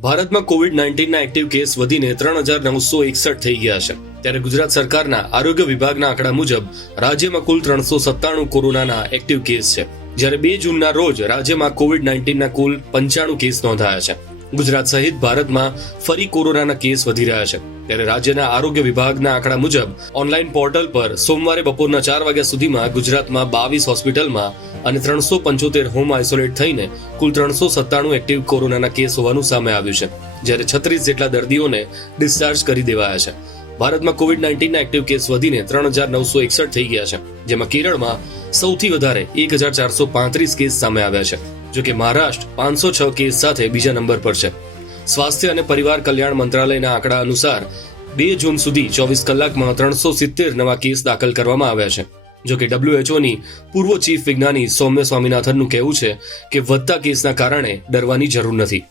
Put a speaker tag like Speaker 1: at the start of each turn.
Speaker 1: ભારતમાં Covid નાઇન્ટીનના active case વધીને ત્રણ હજાર નવસો એકસઠ થઈ ગયા છે. ત્યારે ગુજરાત સરકારના આરોગ્ય વિભાગના આંકડા મુજબ રાજ્યમાં કુલ ત્રણસો સત્તાણું કોરોનાના એક્ટિવ કેસ છે. જ્યારે બે જૂનના રોજ રાજ્યમાં કોવિડ નાઇન્ટીનના કુલ પંચાણું કેસ નોંધાયા છે. ગુજરાત સહિત ભારતમાં ફરી કોરોનાના કેસ વધી રહ્યા છે. ત્યારે રાજ્યના આરોગ્ય વિભાગના આંકડા મુજબ ઓનલાઈન પોર્ટલ પર સોમવારે બપોરના ચાર વાગ્યા સુધીમાં ગુજરાતમાં બાવીસ હોસ્પિટલમાં અને ત્રણસો પંચોતેર હોમ આઇસોલેટ થઈને કુલ ત્રણસો સત્તાણું એક્ટિવ કોરોનાના કેસ હોવાનું સામે આવ્યું છે, જ્યારે છત્રીસ જેટલા દર્દીઓને ડિસ્ચાર્જ કરી દેવાયા છે. ભારતમાં કોવિડ નાઇન્ટીનના એક્ટિવ કેસ વધીને ત્રણ હજાર નવસો એકસઠ થઈ ગયા છે, જેમાં કેરળમાં સૌથી વધારે એક હજાર ચારસો પાંત્રીસ કેસ સામે આવ્યા છે જો કે મહારાષ્ટ્ર પાંચસો છ કેસ સાથે બીજા નંબર પર છે. સ્વાસ્થ્ય અને પરિવાર કલ્યાણ મંત્રાલયના આંકડા અનુસાર બે જૂન સુધી ચોવીસ કલાકમાં ત્રણસો સિત્તેર નવા કેસ દાખલ કરવામાં આવ્યા છે. જો કે ડબ્લ્યુએચઓની પૂર્વ ચીફ વિજ્ઞાની સૌમ્ય સ્વામીનાથનનું કહેવું છે કે વધતા કેસના કારણે ડરવાની જરૂર નથી.